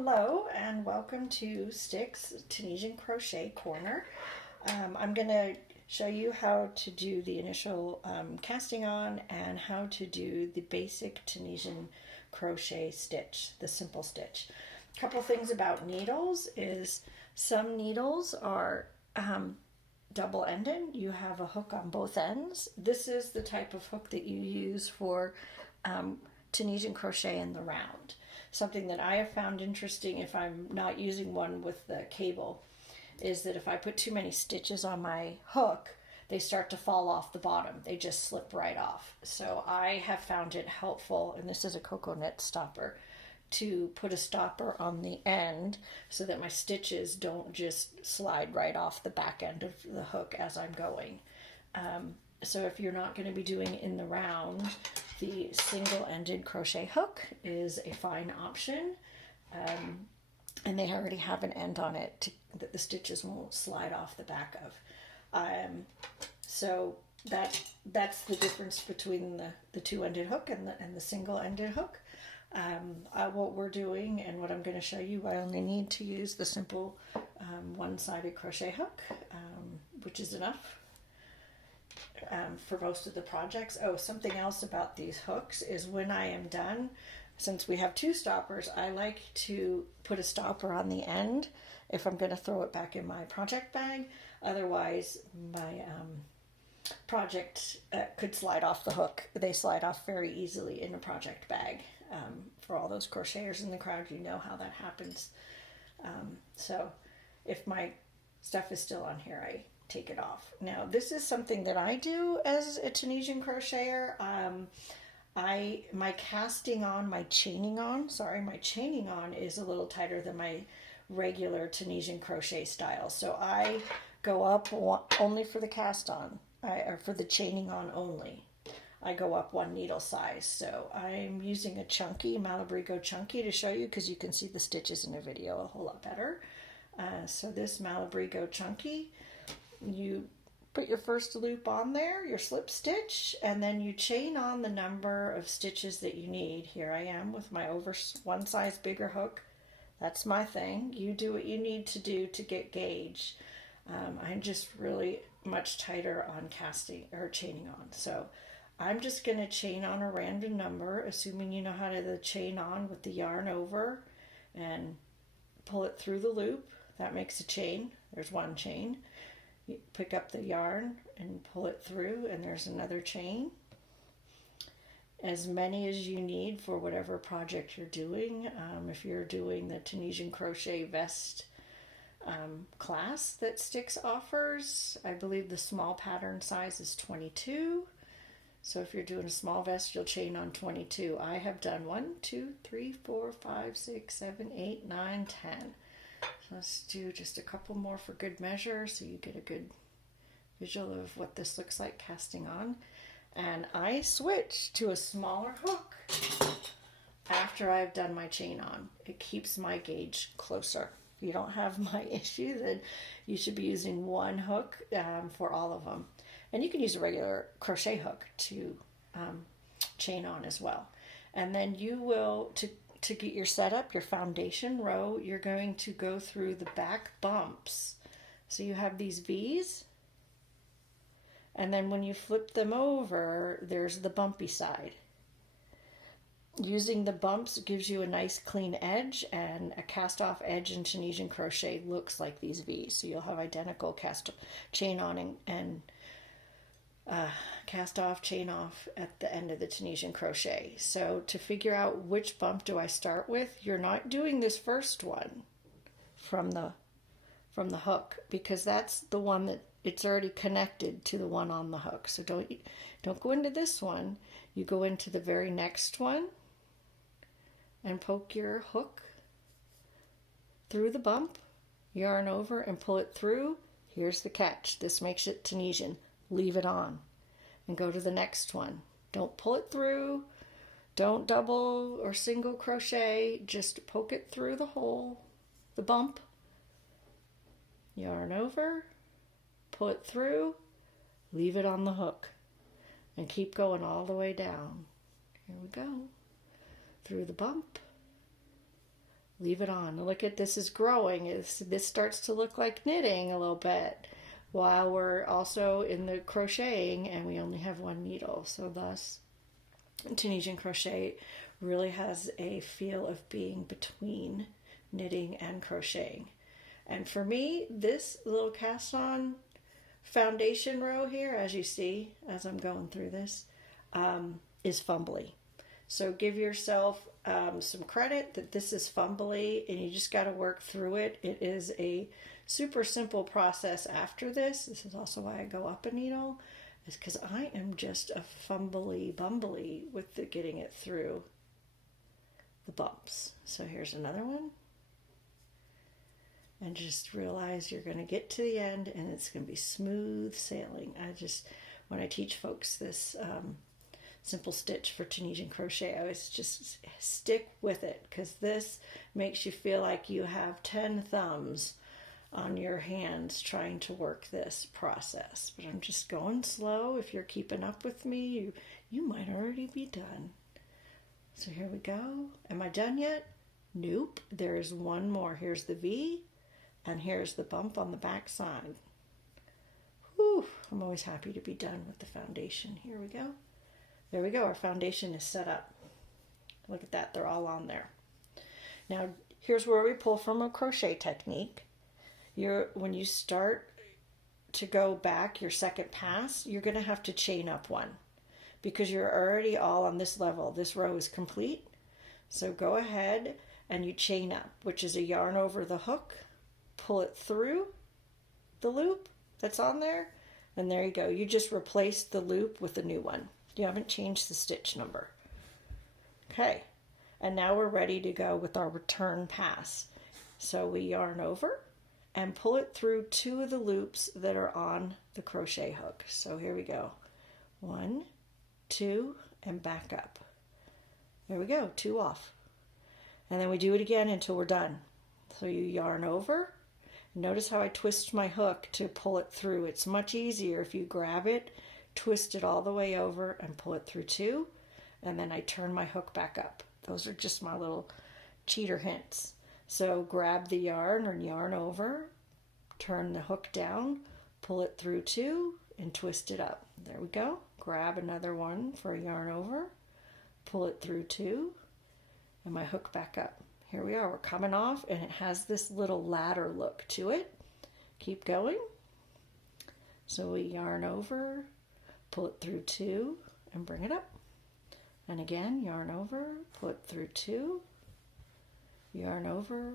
Hello and welcome to Sticks Tunisian Crochet Corner. I'm going to show you how to do the initial casting on and how to do the basic Tunisian crochet stitch, the simple stitch. A couple things about needles is some needles are double-ended. You have a hook on both ends. This is the type of hook that you use for Tunisian crochet in the round. Something that I have found interesting if I'm not using one with the cable is that if I put too many stitches on my hook, they start to fall off the bottom. They just slip right off. So I have found it helpful, and this is a coconut stopper, to put a stopper on the end so that my stitches don't just slide right off the back end of the hook as I'm going. So if you're not going to be doing in the round, the single-ended crochet hook is a fine option. And they already have an end on it that the stitches won't slide off the back of. So that's the difference between the two-ended hook and the single-ended hook. What we're doing and what I'm going to show you, I only need to use the simple one-sided crochet hook, which is enough for most of the projects. Oh, something else about these hooks is when I am done, since we have two stoppers, I like to put a stopper on the end if I'm going to throw it back in my project bag. Otherwise, my project could slide off the hook. They slide off very easily in a project bag. For all those crocheters in the crowd, you know how that happens. So if my stuff is still on here, I take it off. Now, this is something that I do as a Tunisian crocheter. My casting on, my chaining on is a little tighter than my regular Tunisian crochet style. So I go up only for the cast on, or for the chaining on only. I go up one needle size. So I'm using a chunky, Malabrigo chunky to show you because you can see the stitches in the video a whole lot better. So this Malabrigo chunky, you put your first loop on there, your slip stitch, and then you chain on the number of stitches that you need. Here I am with my over one size bigger hook. That's my thing. You do what you need to do to get gauge. I'm just really much tighter on casting or chaining on. So I'm just going to chain on a random number, assuming you know how to chain on with the yarn over and pull it through the loop. That makes a chain. There's one chain. You pick up the yarn and pull it through, and there's another chain. As many as you need for whatever project you're doing. If you're doing the Tunisian crochet vest class that Sticks offers, I believe the small pattern size is 22. So if you're doing a small vest, you'll chain on 22. I have done 1, 2, 3, 4, 5, 6, 7, 8, 9, 10. So let's do just a couple more for good measure so you get a good visual of what this looks like casting on. And I switch to a smaller hook after I've done my chain on. It keeps my gauge closer. If you don't have my issue, then you should be using one hook for all of them. And you can use a regular crochet hook to chain on as well. And then you will, to get your setup, your foundation row, you're going to go through the back bumps. So you have these V's, and then when you flip them over, there's the bumpy side. Using the bumps gives you a nice clean edge, and a cast off edge in Tunisian crochet looks like these V's. So you'll have identical chain on and cast off, chain off at the end of the Tunisian crochet. So to figure out which bump do I start with, you're not doing this first one from the hook, because that's the one that it's already connected to the one on the hook. So don't go into this one. You go into the very next one and poke your hook through the bump, yarn over and pull it through. Here's the catch. This makes it Tunisian. Leave it on and go to the next one. Don't pull it through. Don't double or single crochet. Just poke it through the hole, the bump. Yarn over, pull it through, leave it on the hook, and keep going all the way down. Here we go. Through the bump, Leave it on. Look at this is growing. This starts to look like knitting a little bit while we're also in the crocheting and we only have one needle. So thus Tunisian crochet really has a feel of being between knitting and crocheting. And for me, this little cast on foundation row here, as you see, as I'm going through this, is fumbly. So give yourself some credit that this is fumbly and you just got to work through it. It is a super simple process after this. This is also why I go up a needle, is because I am just a fumbly bumbly with the getting it through the bumps. So here's another one. And just realize you're going to get to the end and it's going to be smooth sailing. When I teach folks this simple stitch for Tunisian crochet, I always just stick with it, because this makes you feel like you have 10 thumbs on your hands trying to work this process. But I'm just going slow. If you're keeping up with me, you might already be done. So here we go. Am I done yet? Nope. There's one more. Here's the V. And here's the bump on the back side. Whew, I'm always happy to be done with the foundation. Here we go. There we go. Our foundation is set up. Look at that. They're all on there. Now, here's where we pull from a crochet technique. When you start to go back your second pass, you're going to have to chain up one, because you're already all on this level. This row is complete. So go ahead and you chain up, which is a yarn over the hook. Pull it through the loop that's on there, and there you go. You just replaced the loop with a new one. You haven't changed the stitch number. Okay, and now we're ready to go with our return pass. So we yarn over and pull it through two of the loops that are on the crochet hook. So here we go. 1, 2, and back up. There we go, 2 off. And then we do it again until we're done. So you yarn over. Notice how I twist my hook to pull it through. It's much easier if you grab it, twist it all the way over, and pull it through 2, and then I turn my hook back up. Those are just my little cheater hints. So grab the yarn or yarn over, turn the hook down, pull it through 2, and twist it up. There we go. Grab another one for a yarn over, pull it through 2, and my hook back up. Here we are, we're coming off, and it has this little ladder look to it. Keep going. So we yarn over, pull it through 2, and bring it up. And again, yarn over, pull it through 2, yarn over,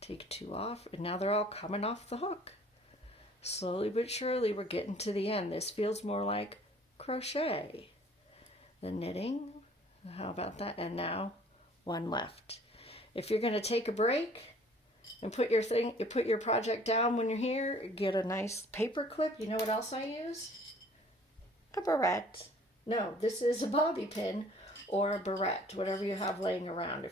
take 2 off, and now they're all coming off the hook. Slowly but surely, we're getting to the end. This feels more like crochet than knitting. How about that? And now, one left. If you're going to take a break and put your project down when you're here, get a nice paper clip. You know what else I use? A barrette. No, this is a bobby pin or a barrette, whatever you have laying around.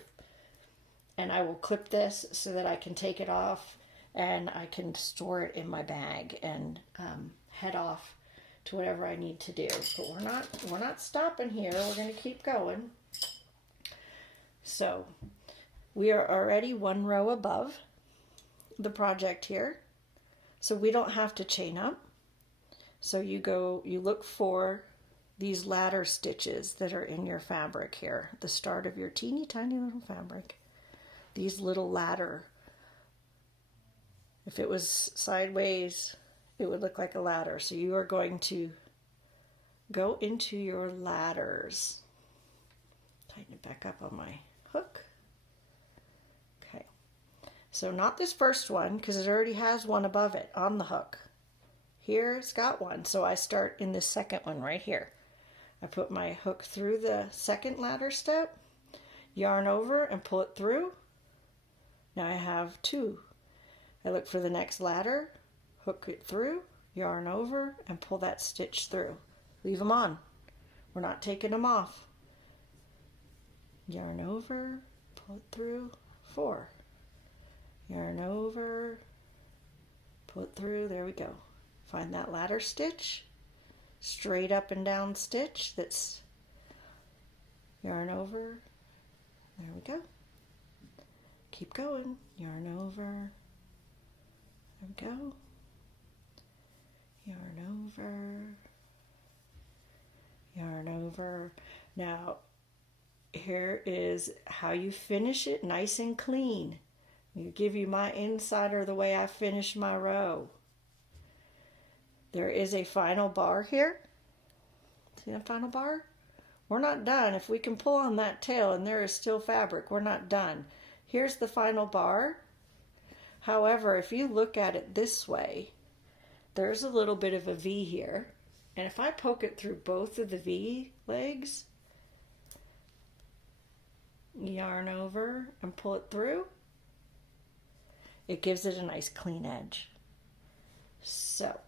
And I will clip this so that I can take it off and I can store it in my bag and head off to whatever I need to do. But we're not stopping here. We're going to keep going. So we are already one row above the project here, so we don't have to chain up. So you look for these ladder stitches that are in your fabric here, the start of your teeny tiny little fabric. These little ladder. If it was sideways, it would look like a ladder. So you are going to go into your ladders. Tighten it back up on my hook. Okay. So not this first one, because it already has one above it on the hook. Here it's got one, so I start in the second one right here. I put my hook through the second ladder step, yarn over and pull it through. Now I have 2. I look for the next ladder, hook it through, yarn over, and pull that stitch through. Leave them on. We're not taking them off. Yarn over, pull it through, 4. Yarn over, pull it through, there we go. Find that ladder stitch, straight up and down stitch that's yarn over, there we go. keep going. Yarn over. There we go. Yarn over. Yarn over. Now, here is how you finish it nice and clean. You give you my insider the way I finish my row. There is a final bar here. See that final bar? We're not done. If we can pull on that tail and there is still fabric, we're not done. Here's the final bar. However, if you look at it this way, there's a little bit of a V here. And if I poke it through both of the V legs, yarn over and pull it through, it gives it a nice clean edge. So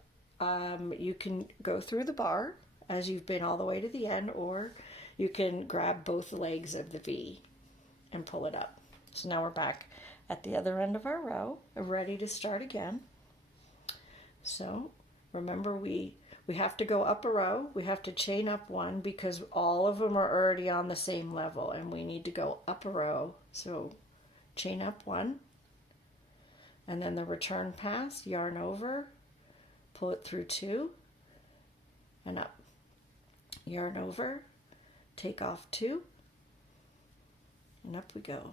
you can go through the bar as you've been all the way to the end, or you can grab both legs of the V and pull it up. So now we're back at the other end of our row, ready to start again. So remember, we have to go up a row. We have to chain up one because all of them are already on the same level, and we need to go up a row. So chain up one, and then the return pass, yarn over, pull it through two, and up. Yarn over, take off two, and up we go.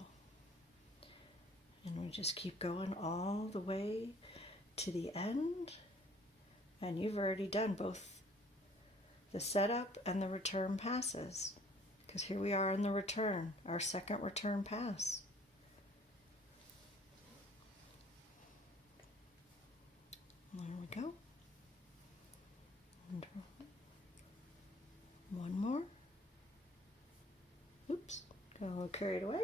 And we just keep going all the way to the end. And you've already done both the setup and the return passes, because here we are in the return, our second return pass. There we go. And one more. Oops, got a little carried away.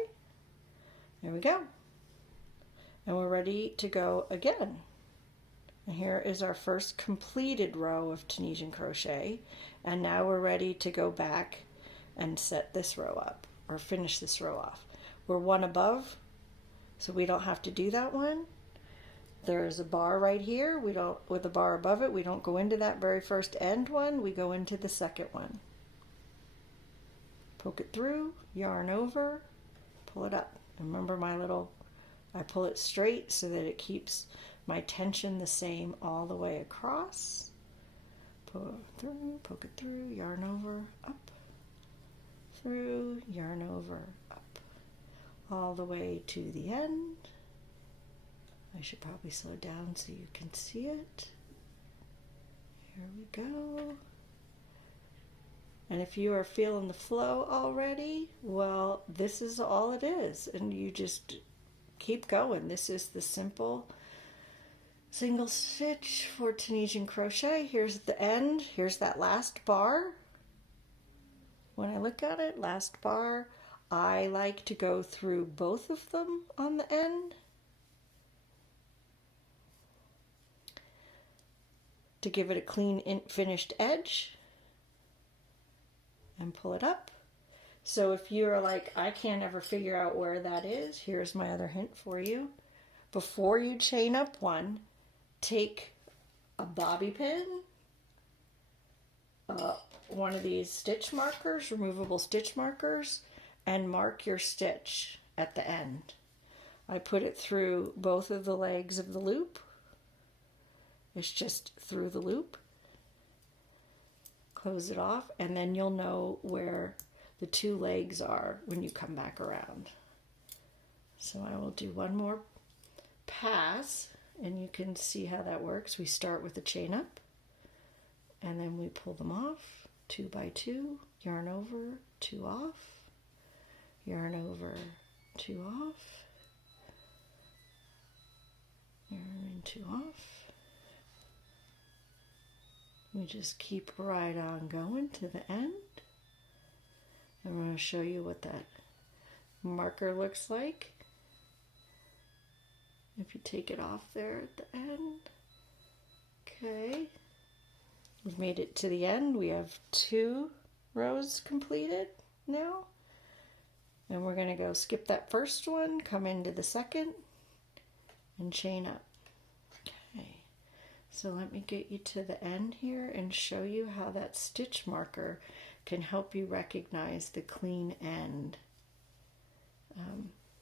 There we go. And we're ready to go again. And here is our first completed row of Tunisian crochet. And now we're ready to go back and set this row up, or finish this row off. We're one above, so we don't have to do that one. There's a bar right here. We don't, with a bar above it, we don't go into that very first end one. We go into the second one. Poke it through, yarn over, pull it up. Remember my little, I pull it straight so that it keeps my tension the same all the way across. Pull it through, poke it through, yarn over, up, through, yarn over, up, all the way to the end. I should probably slow down so you can see it. Here we go. And if you are feeling the flow already, well, this is all it is. And you just keep going. This is the simple single stitch for Tunisian crochet. Here's the end. Here's that last bar. When I look at it, last bar, I like to go through both of them on the end to give it a clean finished edge, and pull it up. So if you're like, I can't ever figure out where that is, here's my other hint for you. Before you chain up one, take a bobby pin, one of these stitch markers, removable stitch markers, and mark your stitch at the end. I put it through both of the legs of the loop. It's just through the loop. Close it off, and then you'll know where the two legs are when you come back around. So I will do one more pass, and you can see how that works. We start with the chain up, and then we pull them off, 2 by 2, yarn over, 2 off, yarn over, 2 off, yarn 2 off. We just keep right on going to the end. I'm going to show you what that marker looks like. If you take it off there at the end. Okay. We've made it to the end. We have 2 rows completed now. And we're going to go skip that first one, come into the second, and chain up. So let me get you to the end here and show you how that stitch marker can help you recognize the clean end.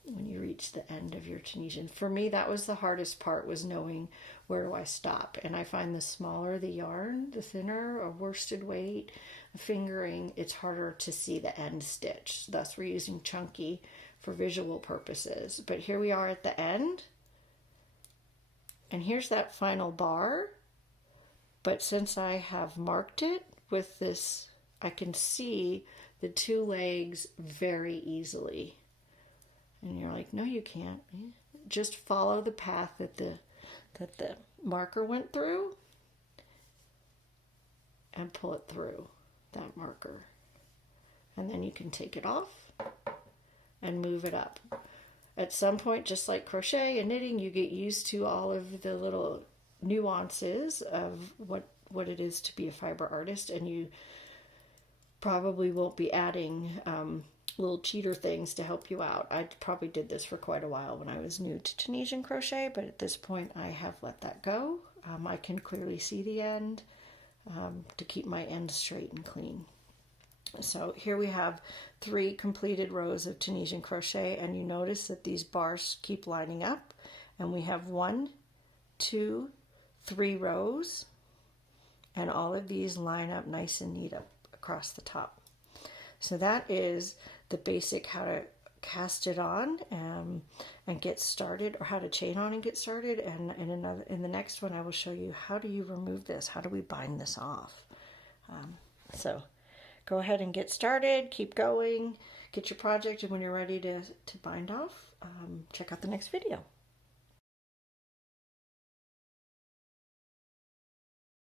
when you reach the end of your Tunisian. For me, that was the hardest part, was knowing where do I stop. And I find the smaller the yarn, the thinner a worsted weight, fingering, it's harder to see the end stitch. Thus, we're using chunky for visual purposes. But here we are at the end. And here's that final bar. But since I have marked it with this, I can see the two legs very easily. And you're like, no, you can't. Just follow the path that the marker went through and pull it through that marker. And then you can take it off and move it up. At some point, just like crochet and knitting, you get used to all of the little nuances of what it is to be a fiber artist, and you probably won't be adding little cheater things to help you out. I probably did this for quite a while when I was new to Tunisian crochet, but at this point I have let that go. I can clearly see the end to keep my end straight and clean. So here we have 3 completed rows of Tunisian crochet, and you notice that these bars keep lining up, and we have 1, 2, 3 rows, and all of these line up nice and neat up across the top. So that is the basic how to cast it on and get started, or how to chain on and get started. And in the next one, I will show you how do you remove this? How do we bind this off? So go ahead and get started. Keep going. Get your project, and when you're ready to bind off, check out the next video.